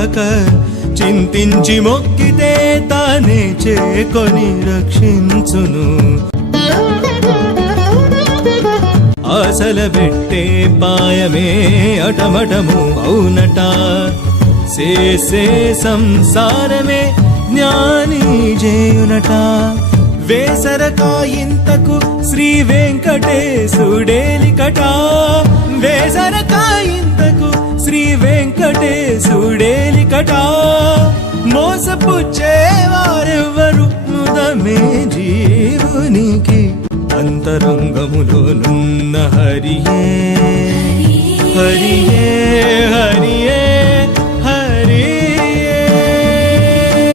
కాక చింతించి మొక్కితే తానే చేకొని రక్షించును. ఆశల పెట్టే పాయమే అటమటము అవునట, చేసే సంసారమే జ్ఞాని చేయునట. వేసరకాయింతకు శ్రీ వెంకటేశుడేలికట, వేసరకాయింతకు శ్రీ వెంకటేశుడేలికట. మోసపుచ్చేవారెవ్వరు ముదమే జీవునికి, అంతరంగములోనున్న హరియే హరియే హరియే.